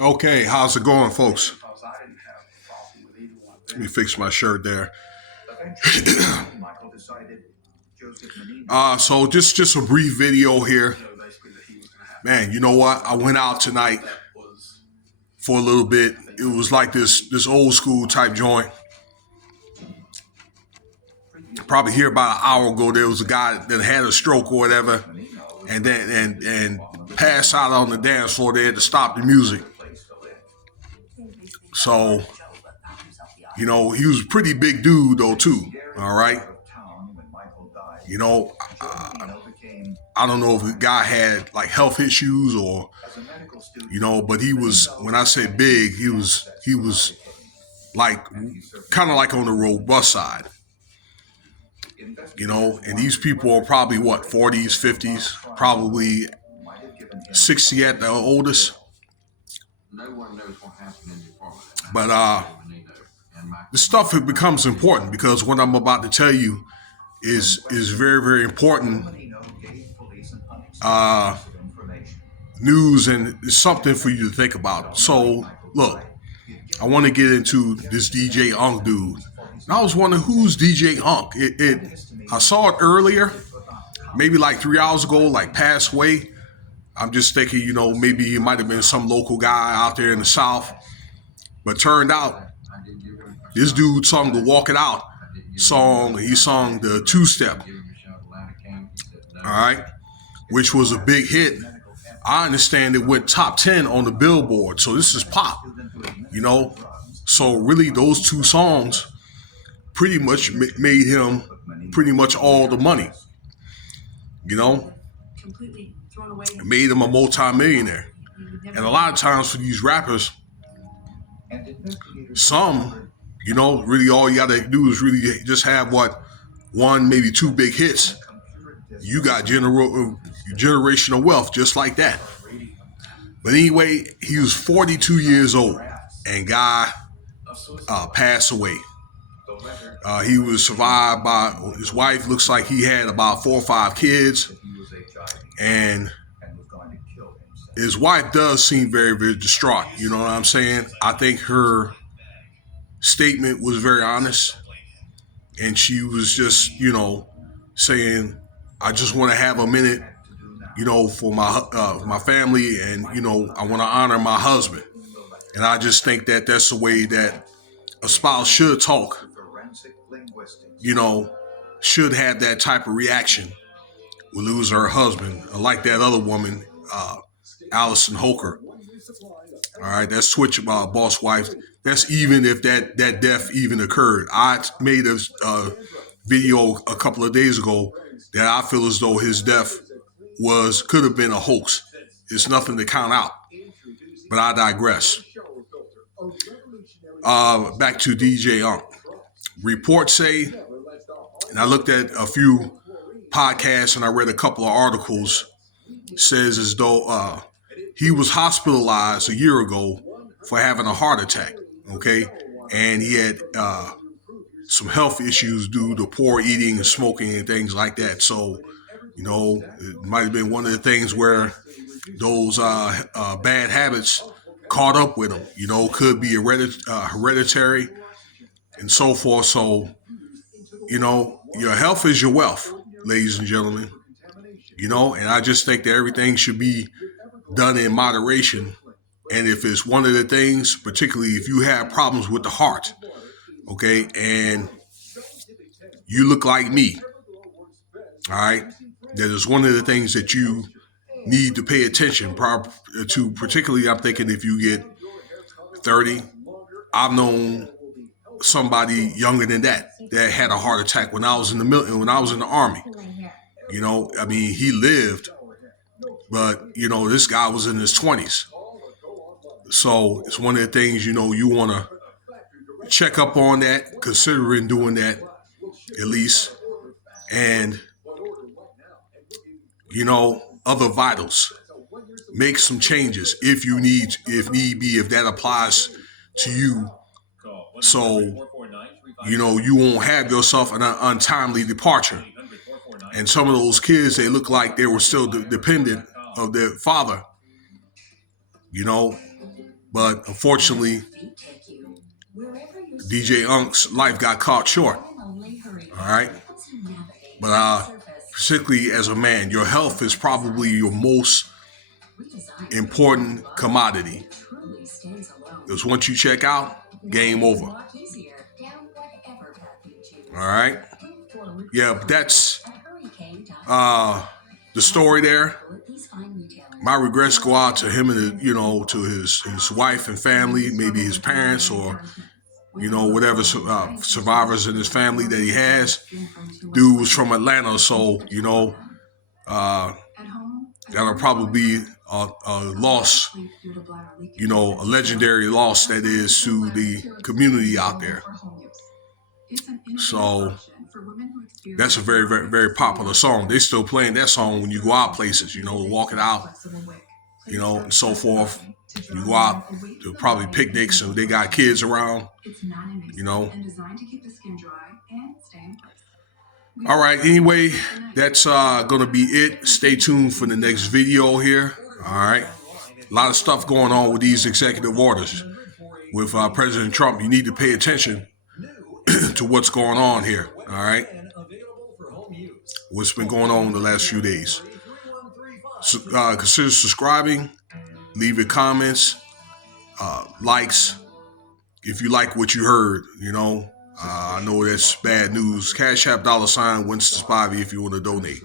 Okay, how's it going, folks? Let me fix my shirt there. So just a brief video here. Man, you know what? I went out tonight for a little bit. It was like this old school type joint. Probably here about an hour ago, there was a guy that had a stroke or whatever, and then and passed out on the dance floor. They had to stop the music. So, you know, he was a pretty big dude though too. All right. You know, I don't know if the guy had like health issues or, you know, but he was, when I say big, he was like kind of like on the robust side. You know, and these people are probably what, 40s, 50s, probably 60 at the oldest. But this stuff, it becomes important because what I'm about to tell you is very, very important news, and it's something for you to think about. So, look, I want to get into this DJ Unk dude. And I was wondering, who's DJ Unk? I saw it earlier, maybe like 3 hours ago, like passed away. I'm just thinking, you know, maybe he might have been some local guy out there in the South. But turned out, this dude sung the Walk It Out song. He sung the two-step, all right, which was a big hit. I understand it went top 10 on the Billboard. So this is pop, you know. So really those two songs pretty much made him pretty much all the money, you know. Made him a multi-millionaire. And a lot of times for these rappers, some, you know, really all you got to do is really just have what, one, maybe two big hits. You got generational wealth just like that. But anyway, he was 42 years old and guy passed away. He was survived by his wife. Looks like he had about 4 or 5 kids. And his wife does seem very, very distraught. You know what I'm saying? I think her statement was very honest. And she was just, you know, saying, I just want to have a minute, you know, for my family, and, you know, I want to honor my husband. And I just think that that's the way that a spouse should talk, you know, should have that type of reaction when losing her husband, like that other woman, Allison Holker. All right, that's Switch boss wife. That's even if that death even occurred. I made a video a couple of days ago that I feel as though his death could have been a hoax. It's nothing to count out. But I digress. Back to DJ Unk. Reports say, and I looked at a few podcasts and I read a couple of articles, says as though he was hospitalized a year ago for having a heart attack, okay? And he had some health issues due to poor eating and smoking and things like that. So, you know, it might have been one of the things where those bad habits caught up with him. You know, could be hereditary and so forth. So, you know, your health is your wealth, ladies and gentlemen. You know, and I just think that everything should be done in moderation. And if it's one of the things, particularly if you have problems with the heart, okay, and you look like me, all right, that is one of the things that you need to pay attention to, particularly I'm thinking if you get 30. I've known somebody younger than that had a heart attack when I was in the Army. You know, I mean, he lived, but, you know, this guy was in his 20s. So it's one of the things, you know, you want to check up on that, considering doing that at least. And, you know, other vitals. Make some changes if need be, if that applies to you. So, you know, you won't have yourself an untimely departure. And some of those kids, they look like they were still dependent of their father. you know. But unfortunately, DJ Unk's life got caught short. All right. But particularly as a man, your health is probably your most important commodity. Because once you check out, game over. All right. Yeah, but that's the story there. My regrets go out to him and to his wife and family, maybe his parents or whatever survivors in his family that he has. Dude was from Atlanta, so that'll probably be a loss, a legendary loss that is to the community out there. So that's a very, very, very popular song. They still playing that song when you go out places, walking out, and so forth. You go out to probably picnics and they got kids around, All right, anyway, that's going to be it. Stay tuned for the next video here. All right. A lot of stuff going on with these executive orders. With President Trump, you need to pay attention to what's going on here. All right. What's been going on in the last few days. So, consider subscribing. Leave your comments, likes. If you like what you heard, I know that's bad news. Cash App $Winston Spivey if you want to donate.